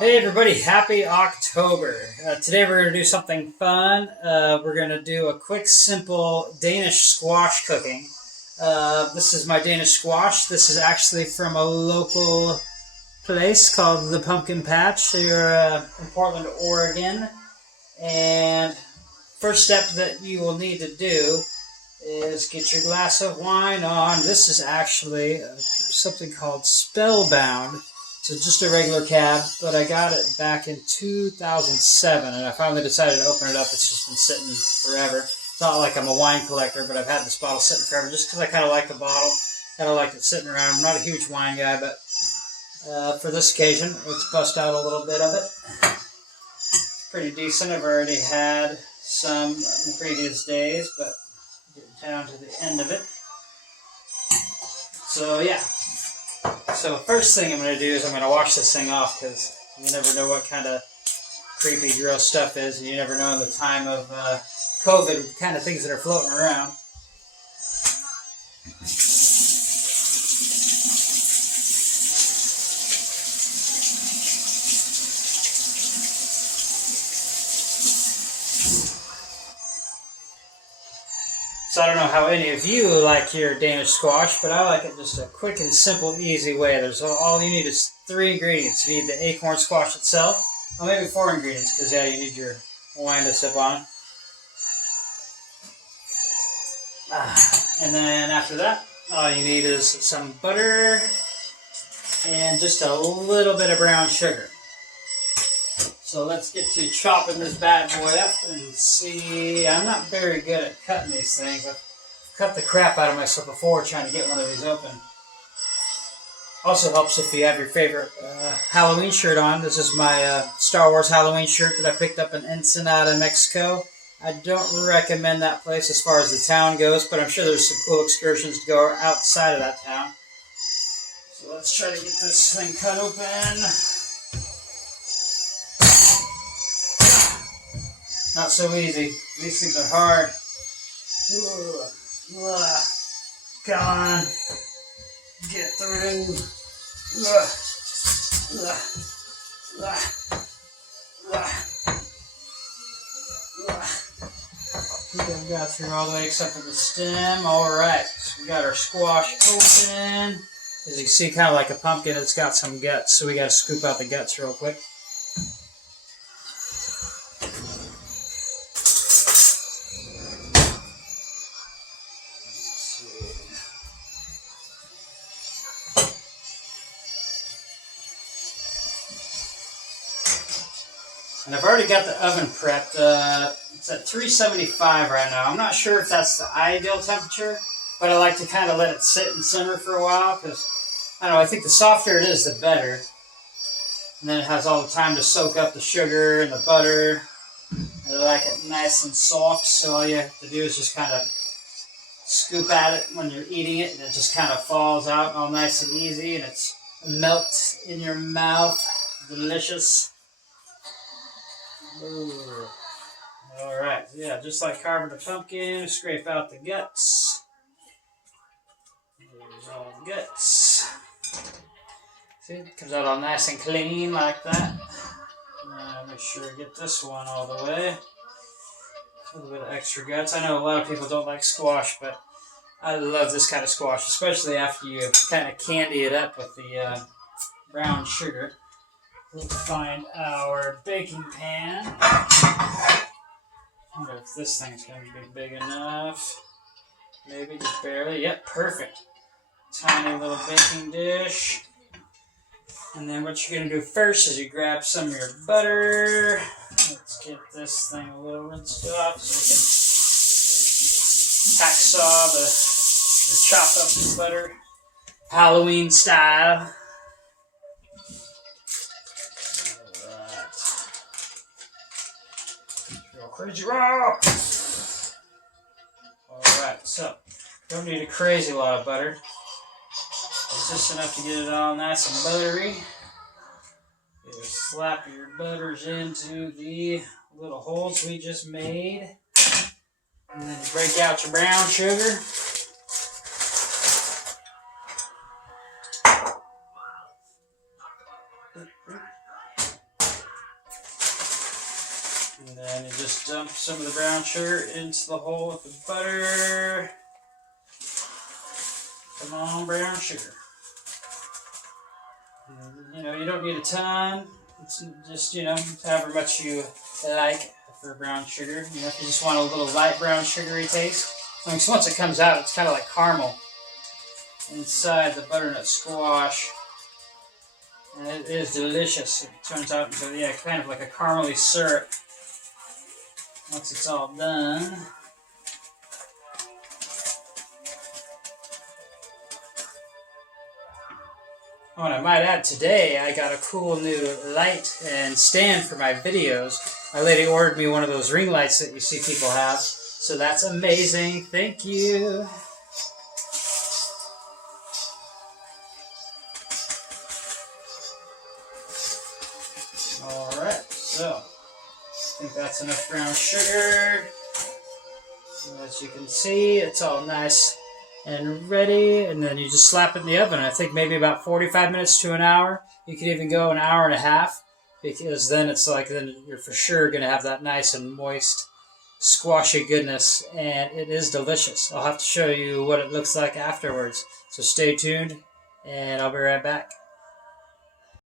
Hey everybody, happy October. Today we're going to do something fun. We're going to do a quick, simple Danish squash cooking. This is my Danish squash. This is actually from a local place called the Pumpkin Patch here in Portland, Oregon. And first step that you will need to do is get your glass of wine on. This is actually something called Spellbound. So just a regular cab, but I got it back in 2007, and I finally decided to open it up. It's just been sitting forever. It's not like I'm a wine collector, but I've had this bottle sitting forever just because I kind of like the bottle. Kind of like it sitting around. I'm not a huge wine guy, but for this occasion, let's bust out a little bit of it. It's pretty decent. I've already had some in the previous days, but getting down to the end of it. So yeah. So first thing I'm going to do is I'm going to wash this thing off because you never know what kind of creepy, gross stuff is, and you never know in the time of COVID what kind of things that are floating around. So I don't know how any of you like your Danish squash, but I like it just a quick and simple, easy way. All you need is 3 ingredients. You need the acorn squash itself, or maybe 4 ingredients, because yeah, you need your wine to sip on. And then after that, all you need is some butter and just a little bit of brown sugar. So let's get to chopping this bad boy up and see. I'm not very good at cutting these things. I've cut the crap out of myself before trying to get one of these open. Also helps if you have your favorite Halloween shirt on. This is my Star Wars Halloween shirt that I picked up in Ensenada, Mexico. I don't recommend that place as far as the town goes, but I'm sure there's some cool excursions to go outside of that town. So let's try to get this thing cut open. Not so easy. These things are hard. Come on. Get through. I think I've got through all the way except for the stem. Alright, so we got our squash open. As you can see, kind of like a pumpkin, it's got some guts, so we got to scoop out the guts real quick. And I've already got the oven prepped. It's at 375 right now. I'm not sure if that's the ideal temperature, but I like to kind of let it sit and simmer for a while because, I don't know, I think the softer it is, the better. And then it has all the time to soak up the sugar and the butter. I like it nice and soft, so all you have to do is just kind of scoop at it when you're eating it, and it just kind of falls out all nice and easy, and it's melts in your mouth. Delicious. Alright, yeah, just like carving a pumpkin, scrape out the guts. There's all the guts. See, it comes out all nice and clean like that. Make sure I get this one all the way. A little bit of extra guts. I know a lot of people don't like squash, but I love this kind of squash, especially after you kind of candy it up with the brown sugar. Let's find our baking pan. I wonder if this thing's going to be big enough. Maybe just barely. Yep, perfect. Tiny little baking dish. And then what you're going to do first is you grab some of your butter. Let's get this thing a little rinsed off so we can hacksaw or chop up the butter. Halloween style. Crazy raw! Alright, so don't need a crazy lot of butter. It's just enough to get it all nice and buttery. You slap your butters into the little holes we just made. And then break out your brown sugar. And then you just dump some of the brown sugar into the hole with the butter. Come on, brown sugar. And, you know, you don't need a ton. It's just, you know, however much you like for brown sugar. You know, if you just want a little light brown sugary taste. I mean, once it comes out, it's kind of like caramel inside the butternut squash. And it is delicious. It turns out into, yeah, kind of like a caramely syrup once it's all done. Oh, and I might add, today I got a cool new light and stand for my videos. My lady ordered me one of those ring lights that you see people have. So that's amazing. Thank you. Alright, so I think that's enough brown sugar. As you can see, it's all nice and ready, and then you just slap it in the oven. I think maybe about 45 minutes to an hour. You could even go an hour and a half, because then it's like, then you're for sure going to have that nice and moist, squashy goodness, and it is delicious. I'll have to show you what it looks like afterwards. So stay tuned, and I'll be right back.